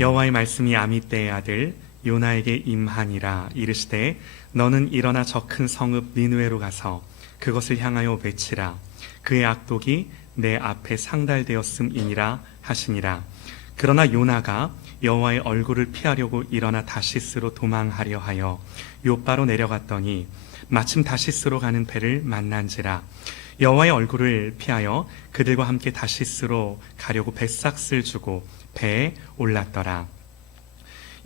여호와의 말씀이 아미떼의 아들 요나에게 임하니라. 이르시되 너는 일어나 저 큰 성읍 니느웨로 가서 그것을 향하여 외치라. 그의 악독이 내 앞에 상달되었음이니라 하시니라. 그러나 요나가 여호와의 얼굴을 피하려고 일어나 다시스로 도망하려 하여 요바로 내려갔더니 마침 다시스로 가는 배를 만난지라. 여호와의 얼굴을 피하여 그들과 함께 다시스로 가려고 뱃삭을 주고 배에 올랐더라.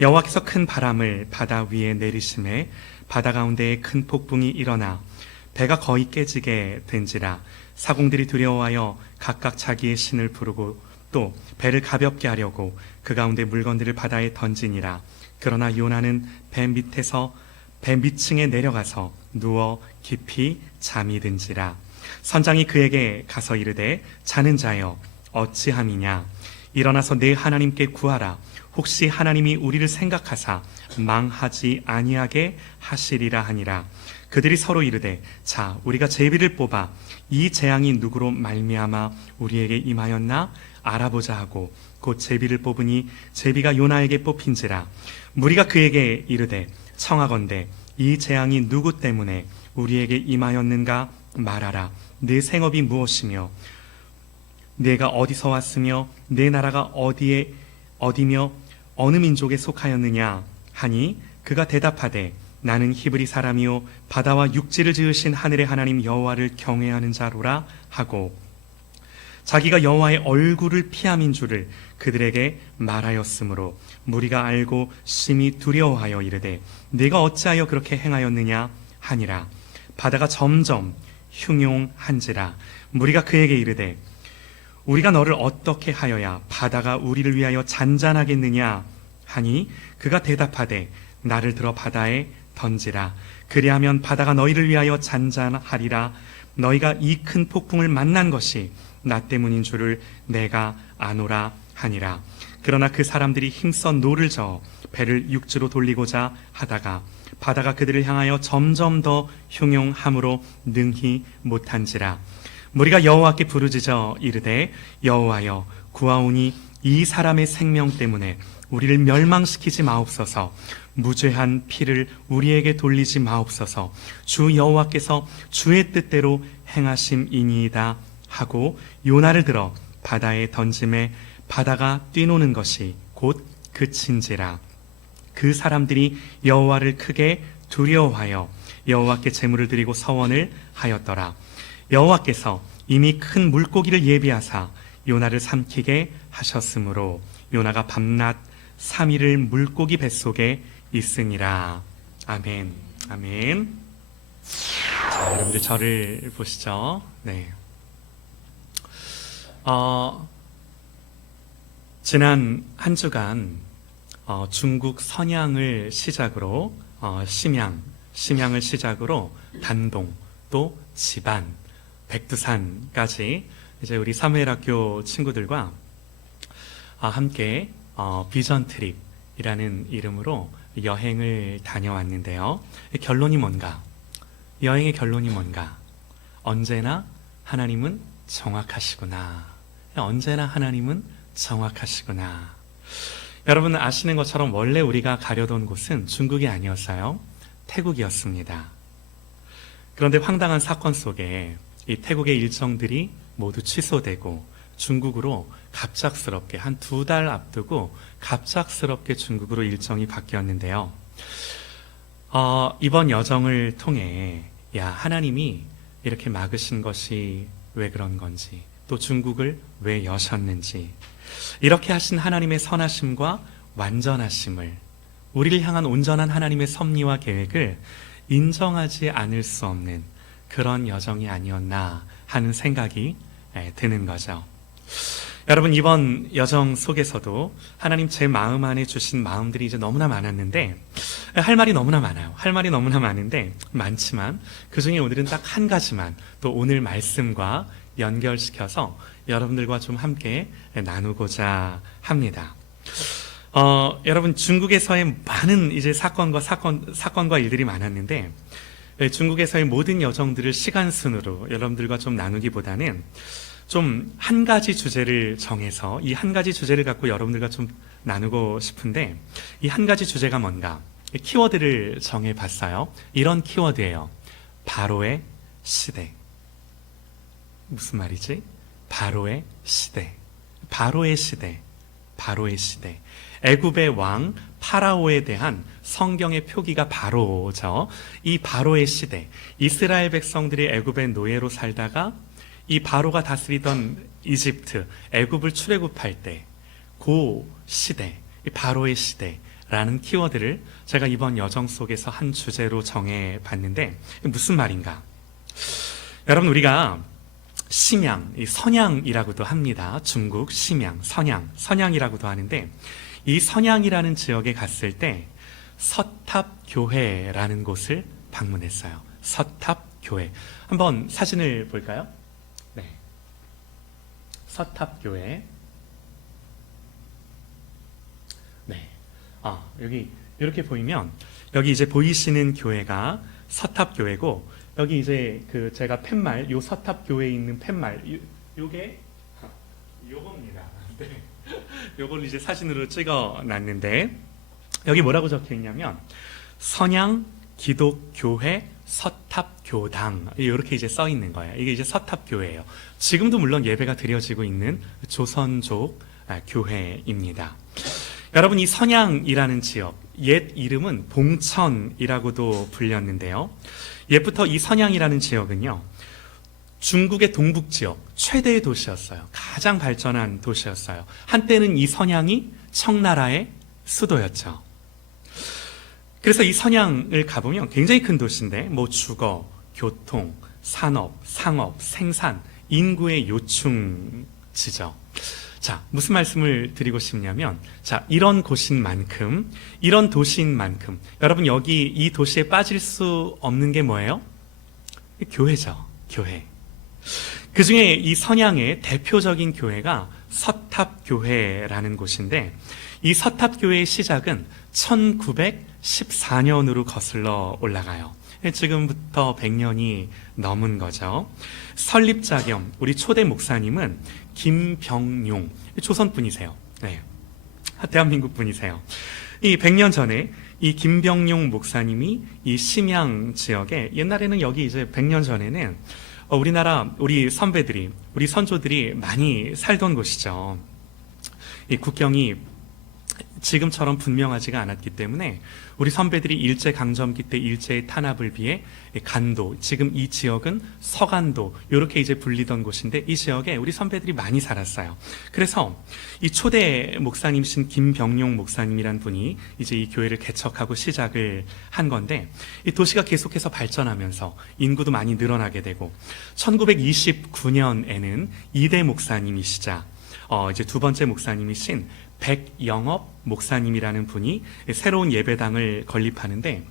여호와께서 큰 바람을 바다 위에 내리심에 바다 가운데에 큰 폭풍이 일어나 배가 거의 깨지게 된지라. 사공들이 두려워하여 각각 자기의 신을 부르고 또 배를 가볍게 하려고 그 가운데 물건들을 바다에 던지니라. 그러나 요나는 배 밑층에 내려가서 누워 깊이 잠이 든지라. 선장이 그에게 가서 이르되 자는 자여 어찌함이냐. 일어나서 내 하나님께 구하라. 혹시 하나님이 우리를 생각하사 망하지 아니하게 하시리라 하니라. 그들이 서로 이르되 자 우리가 제비를 뽑아 이 재앙이 누구로 말미암아 우리에게 임하였나 알아보자 하고 곧 제비를 뽑으니 제비가 요나에게 뽑힌지라. 무리가 그에게 이르되 청하건대 이 재앙이 누구 때문에 우리에게 임하였는가 말하라. 네 생업이 무엇이며 네가 어디서 왔으며 네 나라가 어디며 어느 민족에 속하였느냐 하니 그가 대답하되 나는 히브리 사람이요 바다와 육지를 지으신 하늘의 하나님 여호와를 경외하는 자로라 하고 자기가 여호와의 얼굴을 피함인 줄을 그들에게 말하였으므로 무리가 알고 심히 두려워하여 이르되 네가 어찌하여 그렇게 행하였느냐 하니라. 바다가 점점 흉용한지라. 무리가 그에게 이르되 우리가 너를 어떻게 하여야 바다가 우리를 위하여 잔잔하겠느냐 하니 그가 대답하되 나를 들어 바다에 던지라. 그리하면 바다가 너희를 위하여 잔잔하리라. 너희가 이 큰 폭풍을 만난 것이 나 때문인 줄을 내가 아노라 하니라. 그러나 그 사람들이 힘써 노를 저어 배를 육지로 돌리고자 하다가 바다가 그들을 향하여 점점 더 흉용함으로 능히 못한지라. 무리가 여호와께 부르짖어 이르되 여호와여 구하오니 이 사람의 생명 때문에 우리를 멸망시키지 마옵소서. 무죄한 피를 우리에게 돌리지 마옵소서. 주 여호와께서 주의 뜻대로 행하심이니이다 하고 요나를 들어 바다에 던짐에 바다가 뛰노는 것이 곧 그친지라. 그 사람들이 여호와를 크게 두려워하여 여호와께 제물을 드리고 서원을 하였더라. 여호와께서 이미 큰 물고기를 예비하사 요나를 삼키게 하셨으므로 요나가 밤낮 3일을 물고기 뱃속에 있으니라. 아멘. 아멘. 자, 여러분들 저를 보시죠. 네. 지난 한 주간 중국 선양을 시작으로 심양을 시작으로 단동 또 지반 백두산까지 이제 우리 사무엘학교 친구들과 함께 비전 트립이라는 이름으로 여행을 다녀왔는데요. 결론이 뭔가? 여행의 결론이 뭔가? 언제나 하나님은 정확하시구나. 언제나 하나님은 정확하시구나. 여러분 아시는 것처럼 원래 우리가 가려던 곳은 중국이 아니었어요. 태국이었습니다. 그런데 황당한 사건 속에 이 태국의 일정들이 모두 취소되고 중국으로 갑작스럽게 한 2달 앞두고 갑작스럽게 중국으로 일정이 바뀌었는데요. 이번 여정을 통해 하나님이 이렇게 막으신 것이 왜 그런 건지 또 중국을 왜 여셨는지 이렇게 하신 하나님의 선하심과 완전하심을 우리를 향한 온전한 하나님의 섭리와 계획을 인정하지 않을 수 없는 그런 여정이 아니었나 하는 생각이 드는 거죠. 여러분 이번 여정 속에서도 하나님 제 마음 안에 주신 마음들이 이제 너무나 많았는데 할 말이 너무나 많아요. 할 말이 너무나 많은데 많지만 그중에 오늘은 딱 한 가지만 또 오늘 말씀과 연결시켜서 여러분들과 좀 함께 나누고자 합니다. 여러분 중국에서의 많은 이제 사건과 일들이 많았는데 중국에서의 모든 여정들을 시간 순으로 여러분들과 좀 나누기보다는 좀 한 가지 주제를 정해서 이 한 가지 주제를 갖고 여러분들과 좀 나누고 싶은데, 이 한 가지 주제가 뭔가 키워드를 정해봤어요. 이런 키워드예요. 바로의 시대. 무슨 말이지? 바로의 시대. 바로의 시대. 바로의 시대. 애굽의 왕 파라오에 대한 성경의 표기가 바로죠. 이 바로의 시대. 이스라엘 백성들이 애굽의 노예로 살다가 이 바로가 다스리던 이집트, 애굽을 출애굽할 때 그 시대, 이 바로의 시대라는 키워드를 제가 이번 여정 속에서 한 주제로 정해봤는데, 무슨 말인가? 여러분, 우리가 심양, 이 선양이라고도 합니다. 중국 심양, 선양이라고도 하는데, 이 선양이라는 지역에 갔을 때 서탑교회라는 곳을 방문했어요. 서탑교회. 한번 사진을 볼까요? 네. 서탑교회. 네. 여기 이렇게 보이면 여기 이제 보이시는 교회가 서탑교회고, 여기 이제 그 제가 팻말, 요 서탑교회에 있는 팻말, 요게 요겁니다. 네. 요걸 이제 사진으로 찍어 놨는데, 여기 뭐라고 적혀 있냐면 선양 기독교회 서탑교당, 이렇게 이제 써 있는 거예요. 이게 이제 서탑교회예요. 지금도 물론 예배가 드려지고 있는 조선족 교회입니다. 여러분, 이 선양이라는 지역, 옛 이름은 봉천이라고도 불렸는데요. 옛부터 이 선양이라는 지역은요, 중국의 동북 지역 최대의 도시였어요. 가장 발전한 도시였어요. 한때는 이 선양이 청나라의 수도였죠. 그래서 이 선양을 가보면 굉장히 큰 도시인데, 뭐 주거, 교통, 산업, 상업, 생산, 인구의 요충지죠. 자, 무슨 말씀을 드리고 싶냐면, 자, 이런 곳인 만큼, 이런 도시인 만큼, 여러분, 여기 이 도시에 빠질 수 없는 게 뭐예요? 교회죠. 교회. 그 중에 이 선양의 대표적인 교회가 서탑교회라는 곳인데, 이 서탑교회의 시작은 1914년으로 거슬러 올라가요. 지금부터 100년이 넘은 거죠. 설립자 겸 우리 초대 목사님은 김병용, 조선 분이세요. 네. 대한민국 분이세요. 이 100년 전에 이 김병용 목사님이 이 심양 지역에, 옛날에는 여기 이제 100년 전에는 우리나라 우리 선배들이, 우리 선조들이 많이 살던 곳이죠. 이 국경이 지금처럼 분명하지가 않았기 때문에 우리 선배들이 일제강점기 때 일제의 탄압을 비해 간도, 지금 이 지역은 서간도, 이렇게 이제 불리던 곳인데, 이 지역에 우리 선배들이 많이 살았어요. 그래서 이 초대 목사님이신 김병용 목사님이란 분이 이제 이 교회를 개척하고 시작을 한 건데, 이 도시가 계속해서 발전하면서 인구도 많이 늘어나게 되고, 1929년에는 이대 목사님이시자 이제 두 번째 목사님이신 백영업 목사님이라는 분이 새로운 예배당을 건립하는데,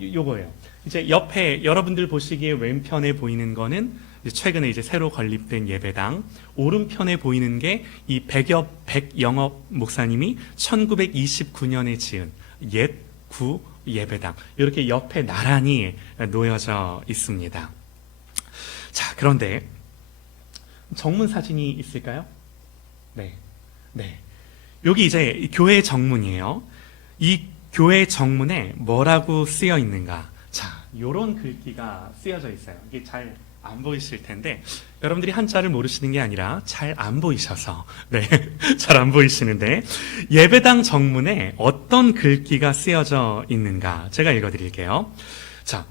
요거예요. 이제 옆에 여러분들 보시기에 왼편에 보이는 거는 최근에 이제 새로 건립된 예배당, 오른편에 보이는 게 이 백영업 목사님이 1929년에 지은 옛 구 예배당, 이렇게 옆에 나란히 놓여져 있습니다. 자, 그런데 정문 사진이 있을까요? 네. 여기 이제 교회 정문이에요. 이 교회 정문에 뭐라고 쓰여 있는가? 자, 요런 글귀가 쓰여져 있어요. 이게 잘 안 보이실 텐데, 여러분들이 한자를 모르시는 게 아니라 잘 안 보이셔서, 네, 잘 안 보이시는데, 예배당 정문에 어떤 글귀가 쓰여져 있는가? 제가 읽어드릴게요. 자,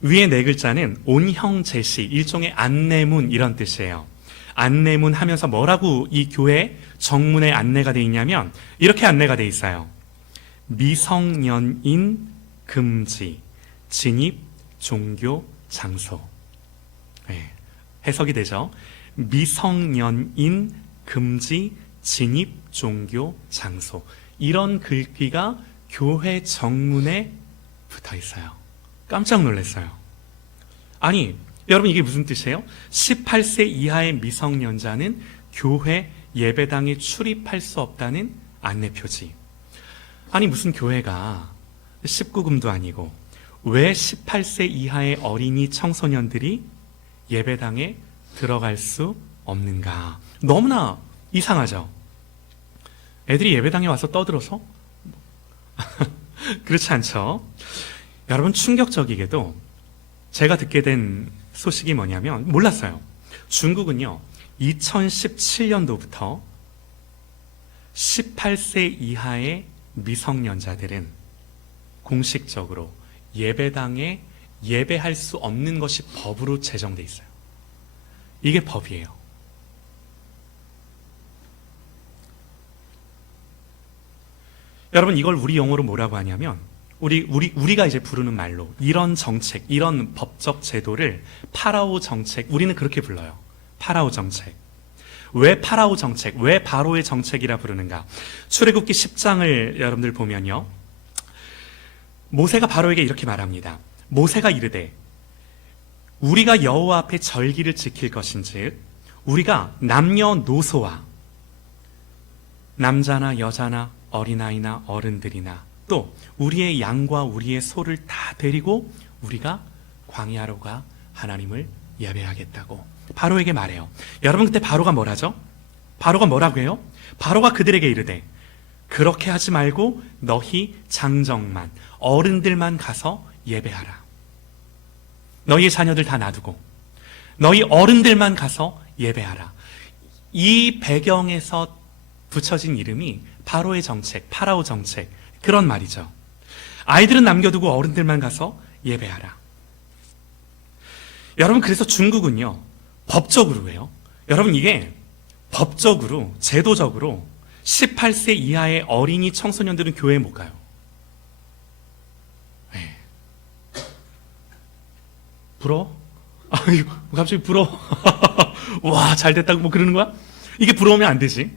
위에 네 글자는 온형 제시, 일종의 안내문, 이런 뜻이에요. 안내문 하면서 뭐라고 이 교회 정문에 안내가 돼 있냐면, 이렇게 안내가 돼 있어요. 미성년인 금지, 진입 종교 장소. 네, 해석이 되죠. 미성년인 금지, 진입 종교 장소. 이런 글귀가 교회 정문에 붙어 있어요. 깜짝 놀랐어요. 아니, 여러분, 이게 무슨 뜻이에요? 18세 이하의 미성년자는 교회 예배당에 출입할 수 없다는 안내 표지. 아니, 무슨 교회가 19금도 아니고 왜 18세 이하의 어린이 청소년들이 예배당에 들어갈 수 없는가? 너무나 이상하죠? 애들이 예배당에 와서 떠들어서? 그렇지 않죠? 여러분, 충격적이게도 제가 듣게 된 소식이 뭐냐면, 몰랐어요. 중국은요, 2017년도부터 18세 이하의 미성년자들은 공식적으로 예배당에 예배할 수 없는 것이 법으로 제정돼 있어요. 이게 법이에요. 여러분, 이걸 우리 용어로 뭐라고 하냐면, 우리가 이제 부르는 말로 이런 정책, 이런 법적 제도를 파라오 정책, 우리는 그렇게 불러요. 파라오 정책. 왜 파라오 정책, 왜 바로의 정책이라 부르는가? 출애굽기 10장을 여러분들 보면요, 모세가 바로에게 이렇게 말합니다. 모세가 이르되 우리가 여호와 앞에 절기를 지킬 것인즉 우리가 남녀노소와 남자나 여자나 어린아이나 어른들이나 또 우리의 양과 우리의 소를 다 데리고 우리가 광야로 가 하나님을 예배하겠다고 바로에게 말해요. 여러분, 그때 바로가 뭐라죠? 바로가 뭐라고 해요? 바로가 그들에게 이르되 그렇게 하지 말고 너희 장정만, 어른들만 가서 예배하라. 너희 자녀들 다 놔두고 너희 어른들만 가서 예배하라. 이 배경에서 붙여진 이름이 바로의 정책, 파라오 정책, 그런 말이죠. 아이들은 남겨두고 어른들만 가서 예배하라. 여러분, 그래서 중국은요, 법적으로 해요. 여러분, 이게 법적으로, 제도적으로 18세 이하의 어린이 청소년들은 교회에 못 가요. 네. 부러워? 아이고, 갑자기 부러워. 와, 잘 됐다고 뭐 그러는 거야? 이게 부러우면 안 되지.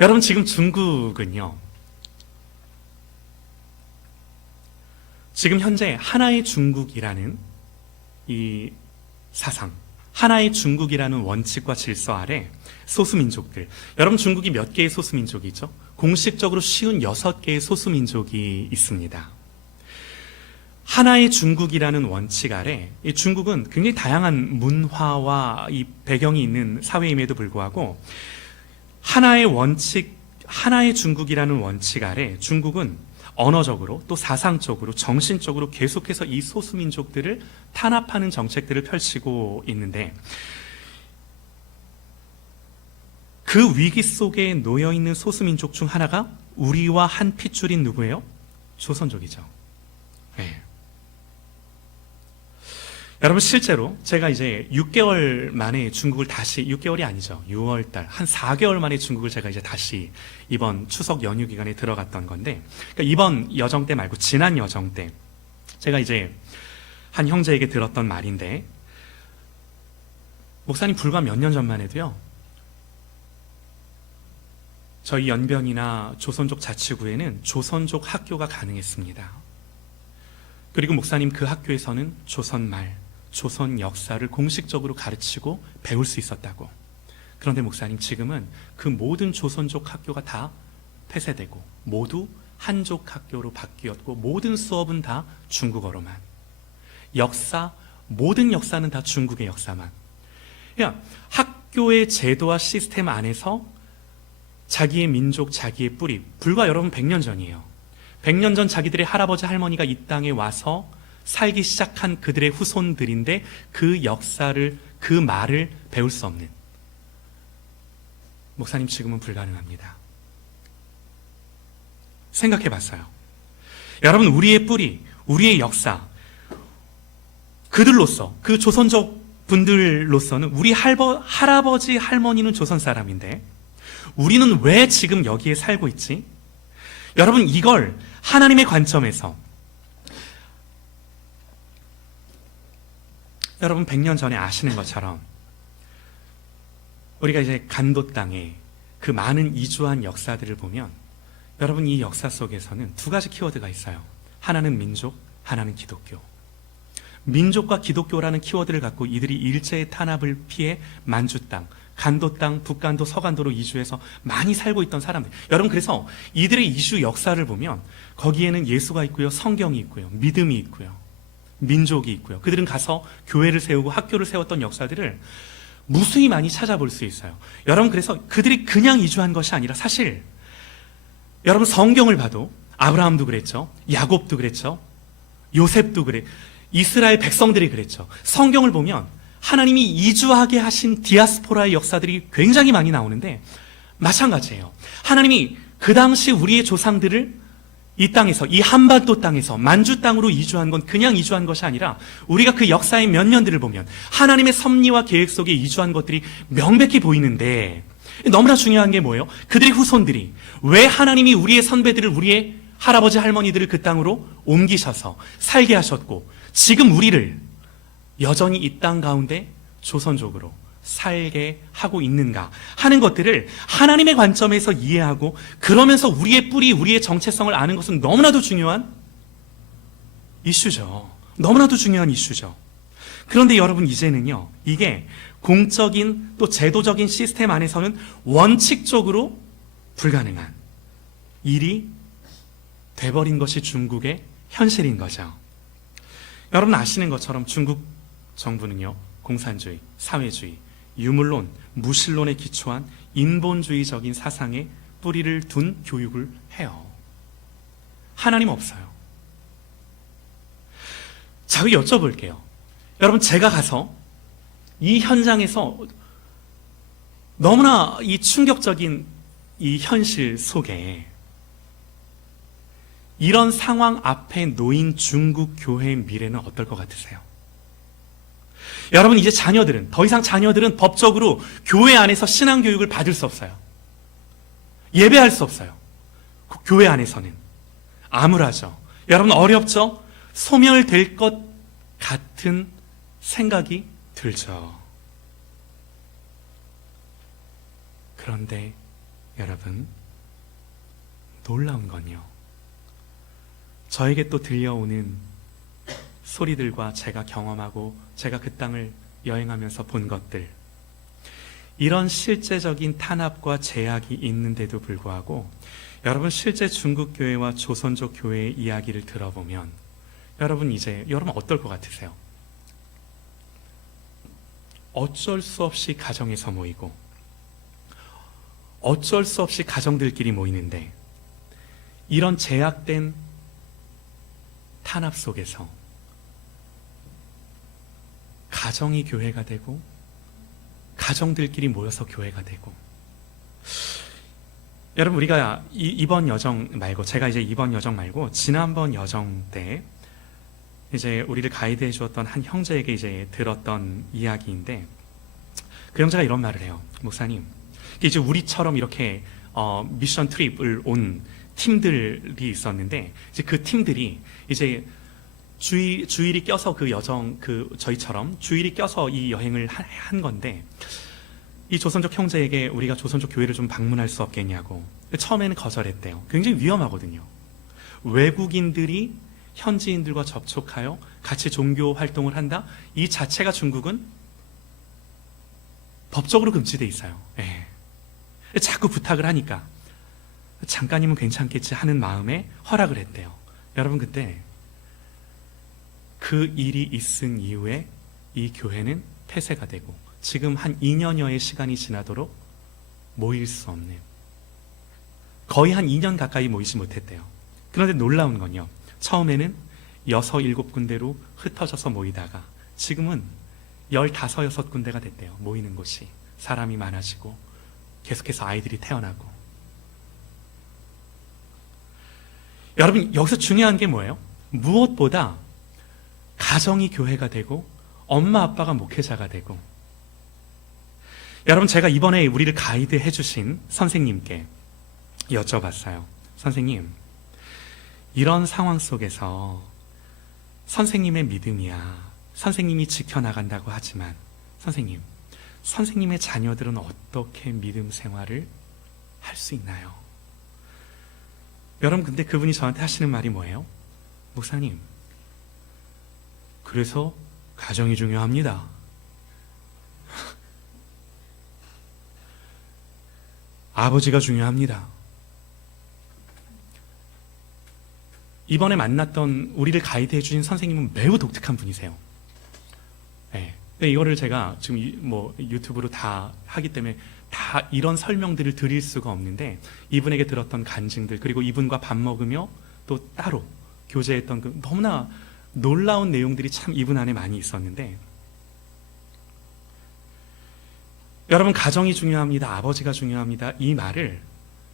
여러분, 지금 중국은요, 지금 현재 하나의 중국이라는 이 사상, 하나의 중국이라는 원칙과 질서 아래 소수민족들, 여러분, 중국이 몇 개의 소수민족이 있죠? 공식적으로 56개의 소수민족이 있습니다. 하나의 중국이라는 원칙 아래 이 중국은 굉장히 다양한 문화와 이 배경이 있는 사회임에도 불구하고 하나의 원칙, 하나의 중국이라는 원칙 아래 중국은 언어적으로 또 사상적으로 정신적으로 계속해서 이 소수민족들을 탄압하는 정책들을 펼치고 있는데, 그 위기 속에 놓여있는 소수민족 중 하나가 우리와 한 핏줄인 누구예요? 조선족이죠. 네. 여러분, 실제로 제가 이제 6개월 만에 중국을 다시, 6개월이 아니죠, 6월달 한 4개월 만에 중국을 제가 이제 다시 이번 추석 연휴 기간에 들어갔던 건데, 그러니까 이번 여정 때 말고 지난 여정 때 제가 이제 한 형제에게 들었던 말인데, 목사님, 불과 몇 년 전만 해도요, 저희 연변이나 조선족 자치구에는 조선족 학교가 가능했습니다. 그리고 목사님, 그 학교에서는 조선말, 조선 역사를 공식적으로 가르치고 배울 수 있었다고. 그런데 목사님, 지금은 그 모든 조선족 학교가 다 폐쇄되고 모두 한족 학교로 바뀌었고 모든 수업은 다 중국어로만, 역사, 모든 역사는 다 중국의 역사만. 그러니까 학교의 제도와 시스템 안에서 자기의 민족, 자기의 뿌리, 불과 여러분 100년 전이에요. 100년 전 자기들의 할아버지 할머니가 이 땅에 와서 살기 시작한 그들의 후손들인데 그 역사를, 그 말을 배울 수 없는. 목사님, 지금은 불가능합니다. 생각해 봤어요. 여러분, 우리의 뿌리, 우리의 역사, 그들로서, 그 조선족 분들로서는 우리 할아버지 할머니는 조선 사람인데 우리는 왜 지금 여기에 살고 있지? 여러분, 이걸 하나님의 관점에서, 여러분 100년 전에 아시는 것처럼 우리가 이제 간도 땅에 그 많은 이주한 역사들을 보면, 여러분, 이 역사 속에서는 두 가지 키워드가 있어요. 하나는 민족, 하나는 기독교. 민족과 기독교라는 키워드를 갖고 이들이 일제의 탄압을 피해 만주 땅, 간도 땅, 북간도, 서간도로 이주해서 많이 살고 있던 사람들. 여러분, 그래서 이들의 이주 역사를 보면 거기에는 예수가 있고요, 성경이 있고요, 믿음이 있고요, 민족이 있고요. 그들은 가서 교회를 세우고 학교를 세웠던 역사들을 무수히 많이 찾아볼 수 있어요. 여러분, 그래서 그들이 그냥 이주한 것이 아니라 사실 여러분 성경을 봐도 아브라함도 그랬죠. 야곱도 그랬죠. 요셉도 그래. 이스라엘 백성들이 그랬죠. 성경을 보면 하나님이 이주하게 하신 디아스포라의 역사들이 굉장히 많이 나오는데 마찬가지예요. 하나님이 그 당시 우리의 조상들을 이 땅에서, 이 한반도 땅에서 만주 땅으로 이주한 건 그냥 이주한 것이 아니라 우리가 그 역사의 면면들을 보면 하나님의 섭리와 계획 속에 이주한 것들이 명백히 보이는데 너무나 중요한 게 뭐예요? 그들의 후손들이 왜 하나님이 우리의 선배들을, 우리의 할아버지 할머니들을 그 땅으로 옮기셔서 살게 하셨고 지금 우리를 여전히 이 땅 가운데 조선족으로 살게 하고 있는가 하는 것들을 하나님의 관점에서 이해하고 그러면서 우리의 뿌리, 우리의 정체성을 아는 것은 너무나도 중요한 이슈죠. 너무나도 중요한 이슈죠. 그런데 여러분, 이제는요, 이게 공적인 또 제도적인 시스템 안에서는 원칙적으로 불가능한 일이 돼버린 것이 중국의 현실인 거죠. 여러분 아시는 것처럼 중국 정부는요, 공산주의, 사회주의, 유물론, 무신론에 기초한 인본주의적인 사상에 뿌리를 둔 교육을 해요. 하나님 없어요. 자, 여쭤볼게요. 여러분, 제가 가서 이 현장에서 너무나 이 충격적인 이 현실 속에 이런 상황 앞에 놓인 중국 교회의 미래는 어떨 것 같으세요? 여러분, 이제 더 이상 자녀들은 법적으로 교회 안에서 신앙교육을 받을 수 없어요. 예배할 수 없어요. 교회 안에서는. 암울하죠. 여러분, 어렵죠? 소멸될 것 같은 생각이 들죠. 그런데 여러분, 놀라운 건요, 저에게 또 들려오는 소리들과 제가 경험하고 제가 그 땅을 여행하면서 본 것들, 이런 실제적인 탄압과 제약이 있는데도 불구하고 여러분, 실제 중국 교회와 조선족 교회의 이야기를 들어보면 여러분 어떨 것 같으세요? 어쩔 수 없이 가정에서 모이고 어쩔 수 없이 가정들끼리 모이는데 이런 제약된 탄압 속에서 가정이 교회가 되고 가정들끼리 모여서 교회가 되고, 여러분, 우리가 이번 여정 말고, 제가 이제 이번 여정 말고 지난번 여정 때 이제 우리를 가이드해 주었던 한 형제에게 이제 들었던 이야기인데, 그 형제가 이런 말을 해요. 목사님, 이제 우리처럼 이렇게 미션 트립을 온 팀들이 있었는데, 이제 그 팀들이 이제 주일이 껴서 저희처럼 주일이 껴서 이 여행을 한 건데, 이 조선족 형제에게 우리가 조선족 교회를 좀 방문할 수 없겠냐고 처음에는 거절했대요. 굉장히 위험하거든요. 외국인들이 현지인들과 접촉하여 같이 종교 활동을 한다? 이 자체가 중국은 법적으로 금지돼 있어요. 예. 자꾸 부탁을 하니까 잠깐이면 괜찮겠지 하는 마음에 허락을 했대요. 여러분, 그때 그 일이 있은 이후에 이 교회는 폐쇄가 되고 지금 한 2년여의 시간이 지나도록 모일 수 없는, 거의 한 2년 가까이 모이지 못했대요. 그런데 놀라운 건요, 처음에는 6, 7군데로 흩어져서 모이다가 지금은 15, 6군데가 됐대요. 모이는 곳이. 사람이 많아지고 계속해서 아이들이 태어나고. 여러분, 여기서 중요한 게 뭐예요? 무엇보다 가정이 교회가 되고 엄마 아빠가 목회자가 되고. 여러분, 제가 이번에 우리를 가이드해 주신 선생님께 여쭤봤어요. 선생님, 이런 상황 속에서 선생님의 믿음이야, 선생님이 지켜나간다고 하지만 선생님의 자녀들은 어떻게 믿음 생활을 할 수 있나요? 여러분, 근데 그분이 저한테 하시는 말이 뭐예요? 목사님, 그래서 가정이 중요합니다. 아버지가 중요합니다. 이번에 만났던 우리를 가이드해 주신 선생님은 매우 독특한 분이세요. 네. 이거를 제가 지금 뭐 유튜브로 다 하기 때문에 다 이런 설명들을 드릴 수가 없는데, 이분에게 들었던 간증들, 그리고 이분과 밥 먹으며 또 따로 교제했던 그 너무나 놀라운 내용들이 참 이분 안에 많이 있었는데, 여러분, 가정이 중요합니다, 아버지가 중요합니다, 이 말을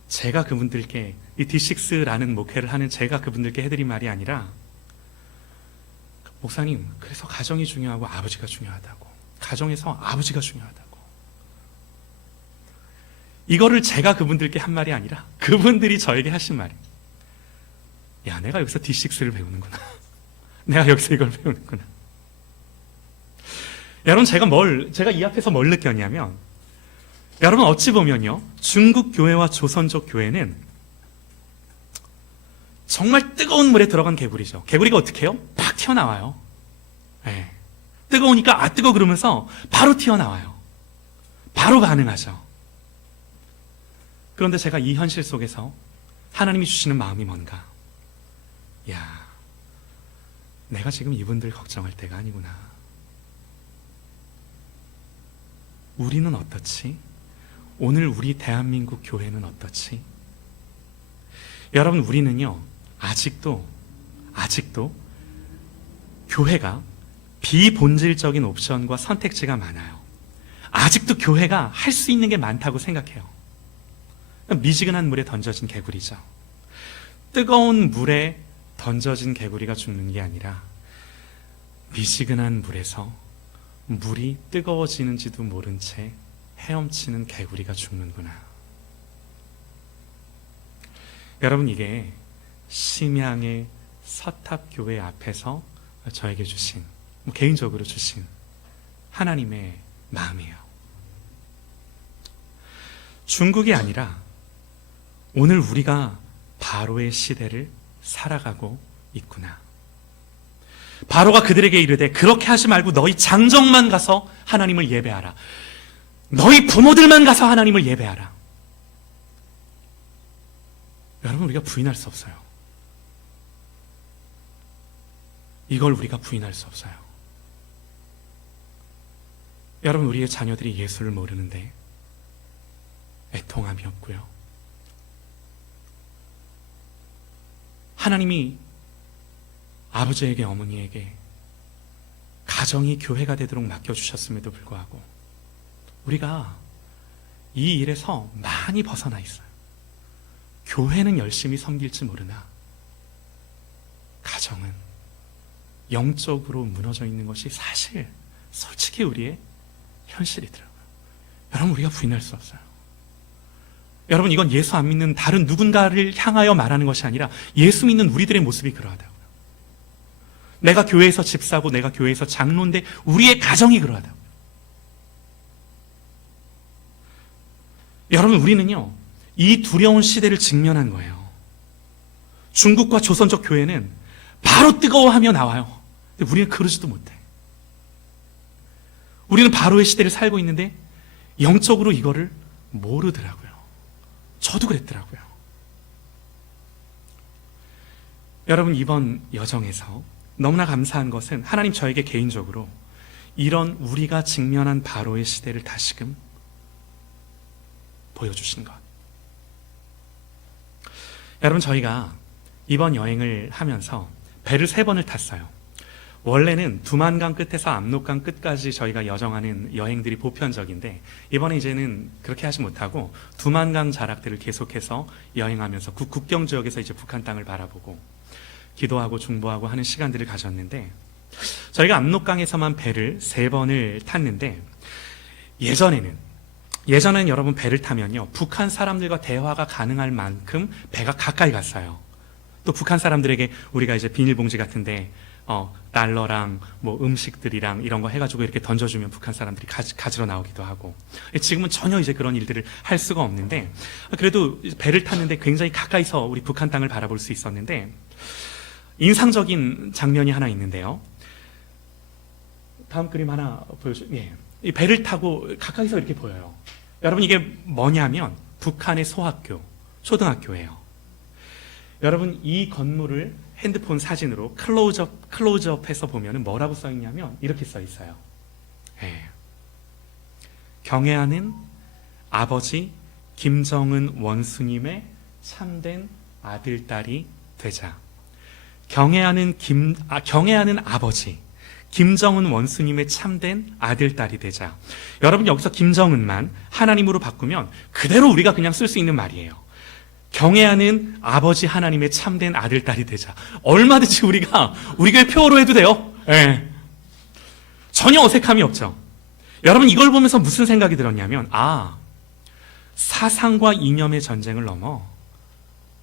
제가 그분들께, 이 D6라는 목회를 하는 제가 그분들께 해드린 말이 아니라, 목사님, 그래서 가정이 중요하고 아버지가 중요하다고, 가정에서 아버지가 중요하다고, 이거를 제가 그분들께 한 말이 아니라 그분들이 저에게 하신 말이에요. 야, 내가 여기서 D6를 배우는구나. 내가 여기서 이걸 배우는구나. 여러분, 제가 이 앞에서 뭘 느꼈냐면, 여러분, 어찌 보면요, 중국 교회와 조선족 교회는 정말 뜨거운 물에 들어간 개구리죠. 개구리가 어떻게 해요? 팍 튀어나와요. 네. 뜨거우니까 아 뜨거 그러면서 바로 튀어나와요. 바로 반응하죠. 그런데 제가 이 현실 속에서 하나님이 주시는 마음이 뭔가, 야, 내가 지금 이분들 걱정할 때가 아니구나. 우리는 어떻지? 오늘 우리 대한민국 교회는 어떻지? 여러분, 우리는요, 아직도 교회가 비본질적인 옵션과 선택지가 많아요. 아직도 교회가 할 수 있는 게 많다고 생각해요. 미지근한 물에 던져진 개구리죠. 뜨거운 물에 던져진 개구리가 죽는 게 아니라, 미지근한 물에서 물이 뜨거워지는지도 모른 채 헤엄치는 개구리가 죽는구나. 여러분, 이게 심양의 서탑교회 앞에서 저에게 주신, 개인적으로 주신 하나님의 마음이에요. 중국이 아니라 오늘 우리가 바로의 시대를 살아가고 있구나. 바로가 그들에게 이르되, 그렇게 하지 말고 너희 장정만 가서 하나님을 예배하라. 너희 부모들만 가서 하나님을 예배하라. 여러분, 우리가 부인할 수 없어요. 이걸 우리가 부인할 수 없어요. 여러분, 우리의 자녀들이 예수를 모르는데 애통함이 없고요. 하나님이 아버지에게, 어머니에게 가정이 교회가 되도록 맡겨주셨음에도 불구하고 우리가 이 일에서 많이 벗어나 있어요. 교회는 열심히 섬길지 모르나 가정은 영적으로 무너져 있는 것이 사실, 솔직히 우리의 현실이더라고요. 여러분, 우리가 부인할 수 없어요. 여러분, 이건 예수 안 믿는 다른 누군가를 향하여 말하는 것이 아니라 예수 믿는 우리들의 모습이 그러하다고요. 내가 교회에서 집사고 내가 교회에서 장로인데 우리의 가정이 그러하다고요. 여러분, 우리는요, 이 두려운 시대를 직면한 거예요. 중국과 조선족 교회는 바로 뜨거워하며 나와요. 근데 우리는 그러지도 못해. 우리는 바로의 시대를 살고 있는데 영적으로 이거를 모르더라고요. 저도 그랬더라고요. 여러분, 이번 여정에서 너무나 감사한 것은 하나님 저에게 개인적으로 이런 우리가 직면한 바로의 시대를 다시금 보여주신 것. 여러분, 저희가 이번 여행을 하면서 배를 3번을 탔어요. 원래는 두만강 끝에서 압록강 끝까지 저희가 여정하는 여행들이 보편적인데, 이번에 이제는 그렇게 하지 못하고 두만강 자락들을 계속해서 여행하면서 국경 지역에서 이제 북한 땅을 바라보고 기도하고 중보하고 하는 시간들을 가졌는데, 저희가 압록강에서만 배를 3번을 탔는데, 예전에는 여러분, 배를 타면요, 북한 사람들과 대화가 가능할 만큼 배가 가까이 갔어요. 또 북한 사람들에게 우리가 이제 비닐봉지 같은데 달러랑 뭐 음식들이랑 이런 거 해가지고 이렇게 던져주면 북한 사람들이 가지러 나오기도 하고. 지금은 전혀 이제 그런 일들을 할 수가 없는데, 그래도 배를 탔는데 굉장히 가까이서 우리 북한 땅을 바라볼 수 있었는데, 인상적인 장면이 하나 있는데요. 다음 그림 하나 보여줘. 예. 이 배를 타고 가까이서 이렇게 보여요. 여러분, 이게 뭐냐면 북한의 소학교, 초등학교예요. 여러분, 이 건물을 핸드폰 사진으로 클로즈업해서 보면은 뭐라고 써 있냐면 이렇게 써 있어요. 예. 경애하는 아버지 김정은 원수님의 참된 아들, 딸이 되자. 경애하는 아버지 김정은 원수님의 참된 아들, 딸이 되자. 여러분, 여기서 김정은만 하나님으로 바꾸면 그대로 우리가 그냥 쓸 수 있는 말이에요. 경애하는 아버지 하나님의 참된 아들, 딸이 되자. 얼마든지 우리가 우리 교회 표어로 해도 돼요. 예. 전혀 어색함이 없죠. 여러분, 이걸 보면서 무슨 생각이 들었냐면, 사상과 이념의 전쟁을 넘어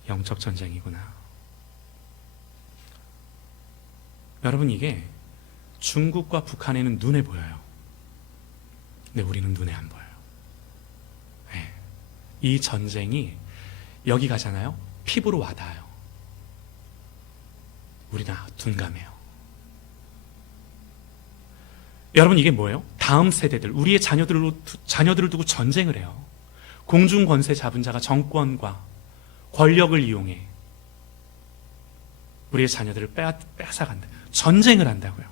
영적 전쟁이구나. 여러분, 이게 중국과 북한에는 눈에 보여요. 근데 우리는 눈에 안 보여요. 네. 이 전쟁이 여기 가잖아요. 피부로 와닿아요. 우리는 둔감해요. 여러분, 이게 뭐예요? 다음 세대들, 우리의 자녀들을 두고 전쟁을 해요. 공중 권세 잡은 자가 정권과 권력을 이용해 우리의 자녀들을 뺏어간다. 전쟁을 한다고요.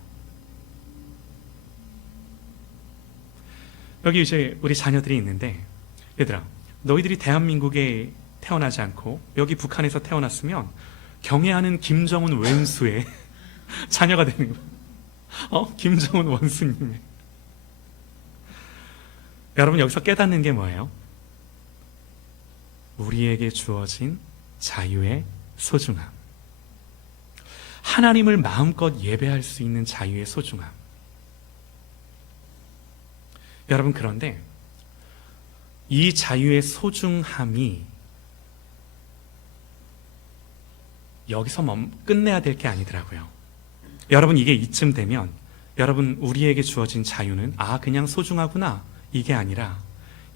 여기 이제 우리 자녀들이 있는데, 얘들아, 너희들이 대한민국에 태어나지 않고 여기 북한에서 태어났으면 경애하는 김정은 왼수의 자녀가 되는 거야. 김정은 원수님의. 여러분, 여기서 깨닫는 게 뭐예요? 우리에게 주어진 자유의 소중함. 하나님을 마음껏 예배할 수 있는 자유의 소중함. 여러분, 그런데 이 자유의 소중함이 여기서 끝내야 될 게 아니더라고요. 여러분, 이게 이쯤 되면 여러분, 우리에게 주어진 자유는 그냥 소중하구나, 이게 아니라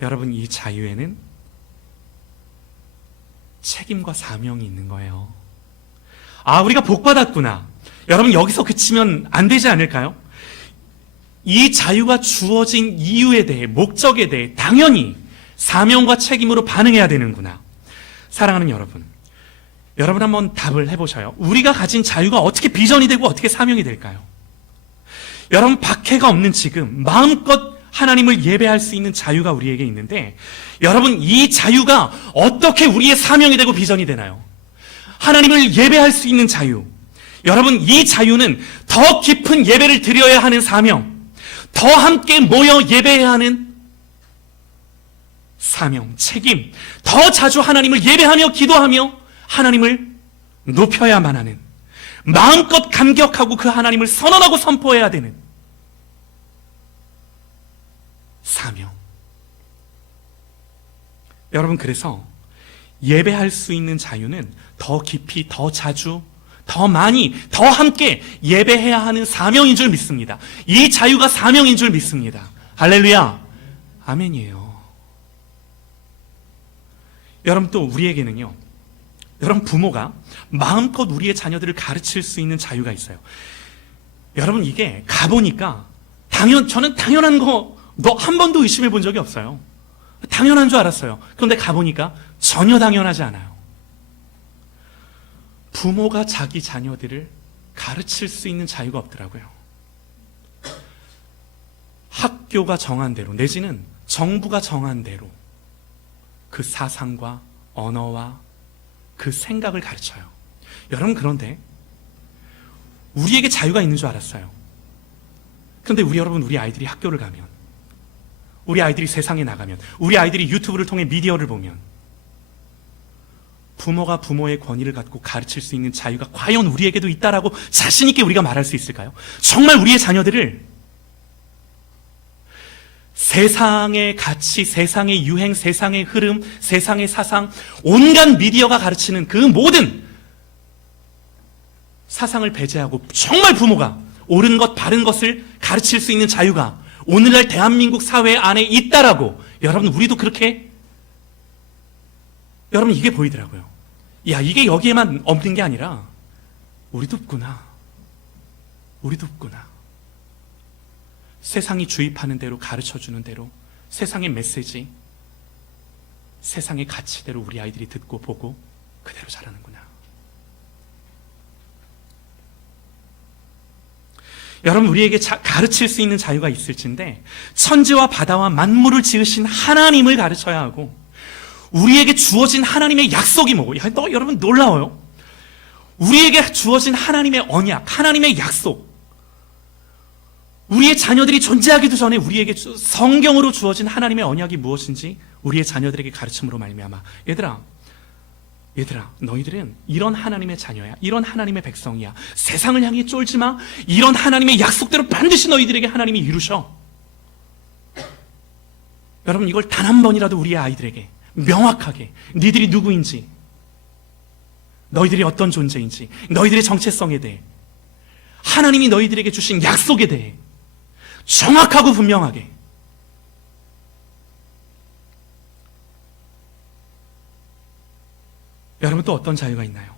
여러분, 이 자유에는 책임과 사명이 있는 거예요. 우리가 복받았구나. 여러분, 여기서 그치면 안 되지 않을까요? 이 자유가 주어진 이유에 대해, 목적에 대해 당연히 사명과 책임으로 반응해야 되는구나. 사랑하는 여러분, 여러분 한번 답을 해보셔요. 우리가 가진 자유가 어떻게 비전이 되고 어떻게 사명이 될까요? 여러분, 박해가 없는 지금 마음껏 하나님을 예배할 수 있는 자유가 우리에게 있는데, 여러분, 이 자유가 어떻게 우리의 사명이 되고 비전이 되나요? 하나님을 예배할 수 있는 자유. 여러분, 이 자유는 더 깊은 예배를 드려야 하는 사명, 더 함께 모여 예배해야 하는 사명, 책임, 더 자주 하나님을 예배하며 기도하며 하나님을 높여야만 하는, 마음껏 감격하고 그 하나님을 선언하고 선포해야 되는 사명. 여러분, 그래서 예배할 수 있는 자유는 더 깊이, 더 자주, 더 많이, 더 함께 예배해야 하는 사명인 줄 믿습니다. 이 자유가 사명인 줄 믿습니다. 할렐루야. 아멘이에요. 여러분, 또 우리에게는요, 여러분, 부모가 마음껏 우리의 자녀들을 가르칠 수 있는 자유가 있어요. 여러분, 이게 가보니까 저는 당연한 거 한 번도 의심해 본 적이 없어요. 당연한 줄 알았어요. 그런데 가보니까 전혀 당연하지 않아요. 부모가 자기 자녀들을 가르칠 수 있는 자유가 없더라고요. 학교가 정한 대로, 내지는 정부가 정한 대로 그 사상과 언어와 그 생각을 가르쳐요. 여러분, 그런데 우리에게 자유가 있는 줄 알았어요. 그런데 우리 아이들이 학교를 가면, 우리 아이들이 세상에 나가면, 우리 아이들이 유튜브를 통해 미디어를 보면, 부모가 부모의 권위를 갖고 가르칠 수 있는 자유가 과연 우리에게도 있다라고 자신 있게 우리가 말할 수 있을까요? 정말 우리의 자녀들을 세상의 가치, 세상의 유행, 세상의 흐름, 세상의 사상, 온갖 미디어가 가르치는 그 모든 사상을 배제하고 정말 부모가 옳은 것, 바른 것을 가르칠 수 있는 자유가 오늘날 대한민국 사회 안에 있다라고, 여러분, 우리도 그렇게, 여러분, 이게 보이더라고요. 이게 여기에만 없는 게 아니라 우리도 없구나. 우리도 없구나. 세상이 주입하는 대로, 가르쳐주는 대로, 세상의 메시지, 세상의 가치대로 우리 아이들이 듣고 보고 그대로 자라는구나. 여러분, 우리에게 가르칠 수 있는 자유가 있을진데 천지와 바다와 만물을 지으신 하나님을 가르쳐야 하고, 우리에게 주어진 하나님의 약속이 뭐고, 여러분 놀라워요. 우리에게 주어진 하나님의 언약, 하나님의 약속, 우리의 자녀들이 존재하기도 전에 우리에게 성경으로 주어진 하나님의 언약이 무엇인지 우리의 자녀들에게 가르침으로 말미암아, 얘들아, 너희들은 이런 하나님의 자녀야, 이런 하나님의 백성이야, 세상을 향해 쫄지 마, 이런 하나님의 약속대로 반드시 너희들에게 하나님이 이루셔. 여러분, 이걸 단 한 번이라도 우리의 아이들에게 명확하게, 니들이 누구인지, 너희들이 어떤 존재인지, 너희들의 정체성에 대해, 하나님이 너희들에게 주신 약속에 대해 정확하고 분명하게, 여러분, 또 어떤 자유가 있나요?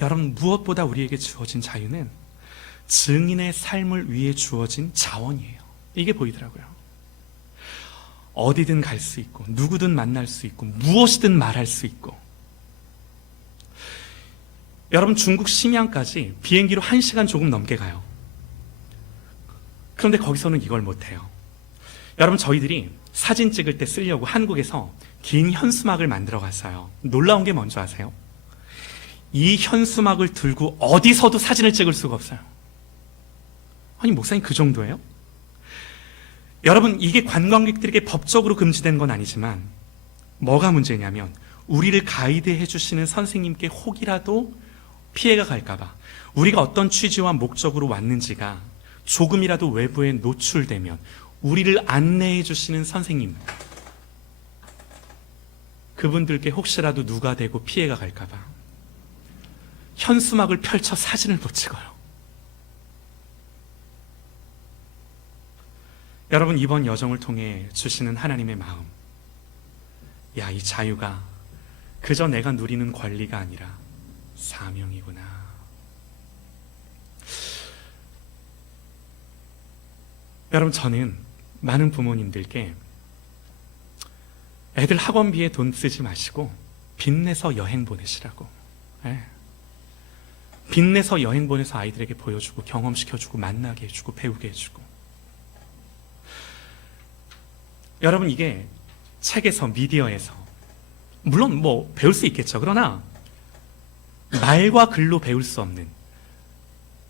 여러분, 무엇보다 우리에게 주어진 자유는 증인의 삶을 위해 주어진 자원이에요. 이게 보이더라고요. 어디든 갈 수 있고, 누구든 만날 수 있고, 무엇이든 말할 수 있고. 여러분, 중국 심양까지 비행기로 1시간 조금 넘게 가요. 그런데 거기서는 이걸 못해요. 여러분, 저희들이 사진 찍을 때 쓰려고 한국에서 긴 현수막을 만들어 갔어요. 놀라운 게 뭔지 아세요? 이 현수막을 들고 어디서도 사진을 찍을 수가 없어요. 아니, 목사님, 그 정도예요? 여러분, 이게 관광객들에게 법적으로 금지된 건 아니지만 뭐가 문제냐면, 우리를 가이드해 주시는 선생님께 혹이라도 피해가 갈까봐, 우리가 어떤 취지와 목적으로 왔는지가 조금이라도 외부에 노출되면 우리를 안내해 주시는 선생님, 그분들께 혹시라도 누가 되고 피해가 갈까봐 현수막을 펼쳐 사진을 못 찍어요. 여러분, 이번 여정을 통해 주시는 하나님의 마음, 야, 이 자유가 그저 내가 누리는 권리가 아니라 사명이구나. 여러분, 저는 많은 부모님들께 애들 학원비에 돈 쓰지 마시고 빚내서 여행 보내시라고, 빚내서 여행 보내서 아이들에게 보여주고 경험시켜주고 만나게 해주고 배우게 해주고. 여러분, 이게 책에서, 미디어에서 물론 뭐 배울 수 있겠죠. 그러나 말과 글로 배울 수 없는,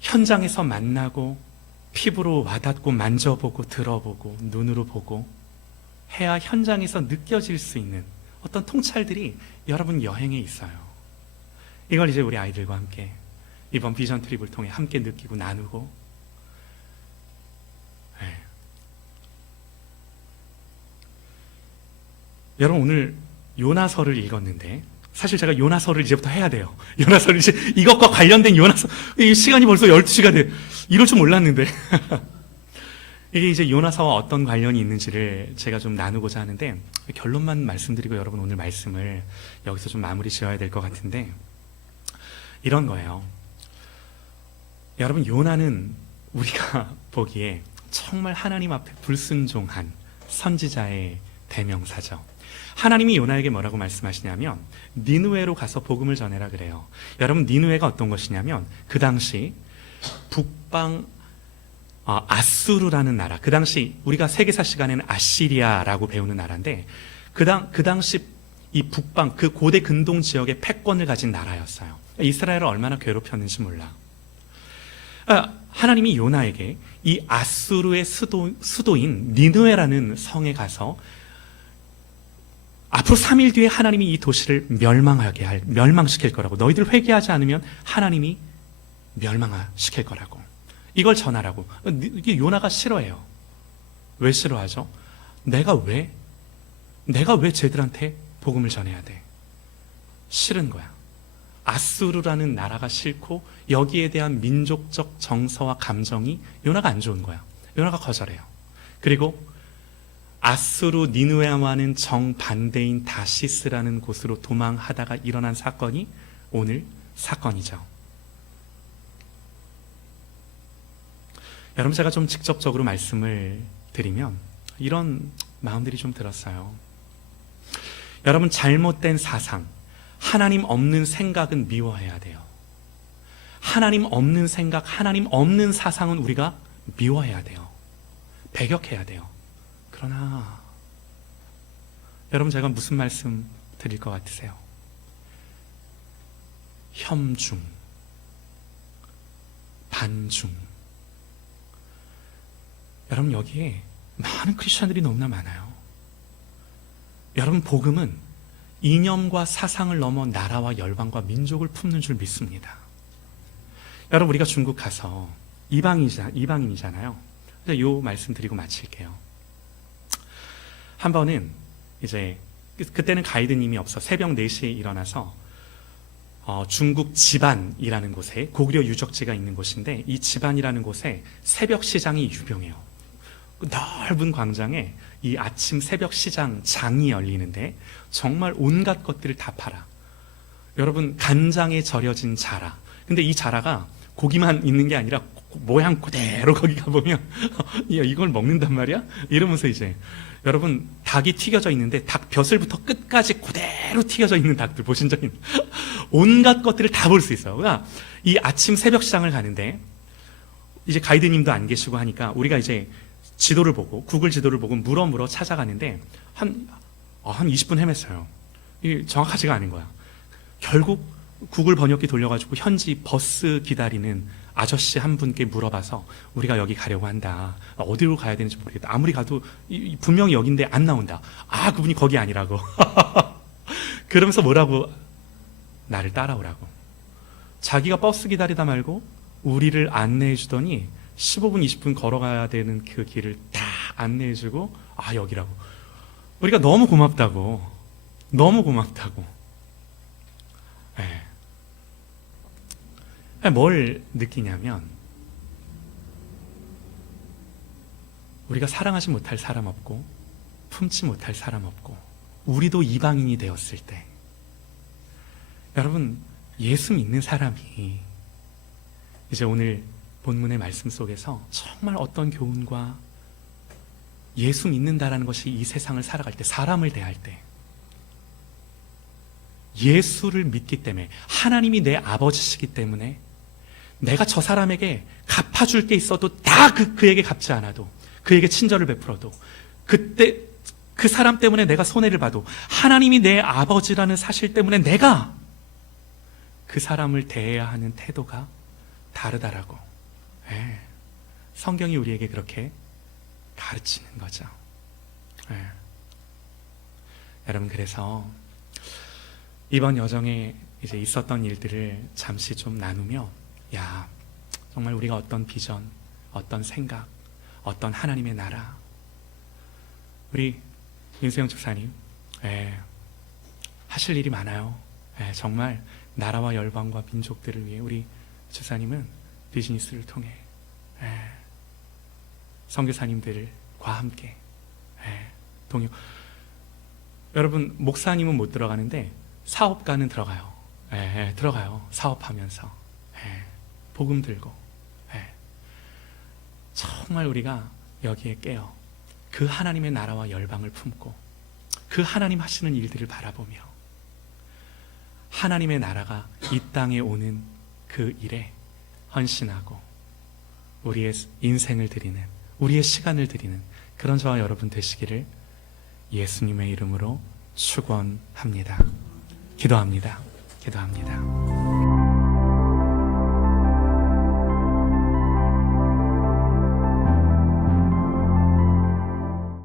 현장에서 만나고 피부로 와닿고 만져보고 들어보고 눈으로 보고 해야 현장에서 느껴질 수 있는 어떤 통찰들이 여러분 여행에 있어요. 이걸 이제 우리 아이들과 함께 이번 비전 트립을 통해 함께 느끼고 나누고, 여러분, 오늘 요나서를 읽었는데, 사실 제가 요나서를 이제부터 해야 돼요. 요나서를 이제 이것과 관련된 요나서, 시간이 벌써 12시가 돼. 이럴 줄 몰랐는데. 이게 이제 요나서와 어떤 관련이 있는지를 제가 좀 나누고자 하는데, 결론만 말씀드리고 여러분 오늘 말씀을 여기서 좀 마무리 지어야 될 것 같은데, 이런 거예요. 여러분, 요나는 우리가 보기에 정말 하나님 앞에 불순종한 선지자의 대명사죠. 하나님이 요나에게 뭐라고 말씀하시냐면, 니느웨로 가서 복음을 전해라 그래요. 여러분, 니느웨가 어떤 것이냐면, 그 당시 북방 아수르라는 나라, 그 당시 우리가 세계사 시간에는 아시리아라고 배우는 나라인데, 그 당시 이 북방, 그 고대 근동 지역의 패권을 가진 나라였어요. 이스라엘을 얼마나 괴롭혔는지 몰라. 하나님이 요나에게 이 아수르의 수도인 니느웨라는 성에 가서 앞으로 3일 뒤에 하나님이 이 도시를 멸망시킬 거라고, 너희들 회개하지 않으면 하나님이 멸망시킬 거라고, 이걸 전하라고. 이게 요나가 싫어해요. 왜 싫어하죠? 내가 왜 쟤들한테 복음을 전해야 돼? 싫은 거야. 아수르라는 나라가 싫고, 여기에 대한 민족적 정서와 감정이 요나가 안 좋은 거야. 요나가 거절해요. 그리고 아수르 니느웨와는 정반대인 다시스라는 곳으로 도망하다가 일어난 사건이 오늘 사건이죠. 여러분, 제가 좀 직접적으로 말씀을 드리면 이런 마음들이 좀 들었어요. 여러분, 잘못된 사상, 하나님 없는 생각은 미워해야 돼요. 하나님 없는 생각, 하나님 없는 사상은 우리가 미워해야 돼요. 배격해야 돼요. 그러나 여러분, 제가 무슨 말씀 드릴 것 같으세요? 혐중, 반중. 여러분, 여기에 많은 크리스천들이 너무나 많아요. 여러분, 복음은 이념과 사상을 넘어 나라와 열방과 민족을 품는 줄 믿습니다. 여러분, 우리가 중국 가서 이방인이잖아요. 이 말씀 드리고 마칠게요. 한 번은 이제 그때는 가이드님이 없어 새벽 4시에 일어나서 중국 지반이라는 곳에 고구려 유적지가 있는 곳인데, 이 지반이라는 곳에 새벽 시장이 유명해요. 넓은 광장에 이 아침 새벽 시장 장이 열리는데 정말 온갖 것들을 다 팔아. 여러분, 간장에 절여진 자라. 근데 이 자라가 고기만 있는 게 아니라 모양 그대로 거기 가보면 야, 이걸 먹는단 말이야? 이러면서 이제 여러분, 닭이 튀겨져 있는데 닭 벼슬부터 끝까지 그대로 튀겨져 있는 닭들 보신 적 있나요? 온갖 것들을 다 볼 수 있어요. 그러니까 이 아침 새벽 시장을 가는데 이제 가이드님도 안 계시고 하니까 우리가 이제 지도를 보고, 구글 지도를 보고 물어 찾아가는데 한 20분 헤맸어요. 이게 정확하지가 않은 거야. 결국 구글 번역기 돌려가지고 현지 버스 기다리는 아저씨 한 분께 물어봐서 우리가 여기 가려고 한다. 어디로 가야 되는지 모르겠다. 아무리 가도 분명히 여긴데 안 나온다. 아, 그분이 거기 아니라고. 그러면서 뭐라고? 나를 따라오라고. 자기가 버스 기다리다 말고 우리를 안내해 주더니 15분, 20분 걸어가야 되는 그 길을 다 안내해 주고, 아, 여기라고. 우리가 너무 고맙다고. 너무 고맙다고. 뭘 느끼냐면, 우리가 사랑하지 못할 사람 없고 품지 못할 사람 없고 우리도 이방인이 되었을 때, 여러분, 예수 믿는 사람이 이제 오늘 본문의 말씀 속에서 정말 어떤 교훈과 예수 믿는다라는 것이 이 세상을 살아갈 때, 사람을 대할 때 예수를 믿기 때문에, 하나님이 내 아버지시기 때문에 내가 저 사람에게 갚아줄 게 있어도 다 그에게 갚지 않아도, 그에게 친절을 베풀어도, 그때 그 사람 때문에 내가 손해를 봐도 하나님이 내 아버지라는 사실 때문에 내가 그 사람을 대해야 하는 태도가 다르다라고. 성경이 우리에게 그렇게 가르치는 거죠. 여러분, 그래서 이번 여정에 이제 있었던 일들을 잠시 좀 나누며, 야, 정말 우리가 어떤 비전, 어떤 생각, 어떤 하나님의 나라, 우리 윤수영 집사님 하실 일이 많아요. 정말 나라와 열방과 민족들을 위해 우리 집사님은 비즈니스를 통해 선교사님들과 함께 동요. 여러분, 목사님은 못 들어가는데 사업가는 들어가요. 들어가요. 사업하면서 복음 들고. 정말 우리가 여기에 깨어 그 하나님의 나라와 열방을 품고 그 하나님 하시는 일들을 바라보며 하나님의 나라가 이 땅에 오는 그 일에 헌신하고 우리의 인생을 드리는, 우리의 시간을 드리는 그런 저와 여러분 되시기를 예수님의 이름으로 축원합니다. 기도합니다.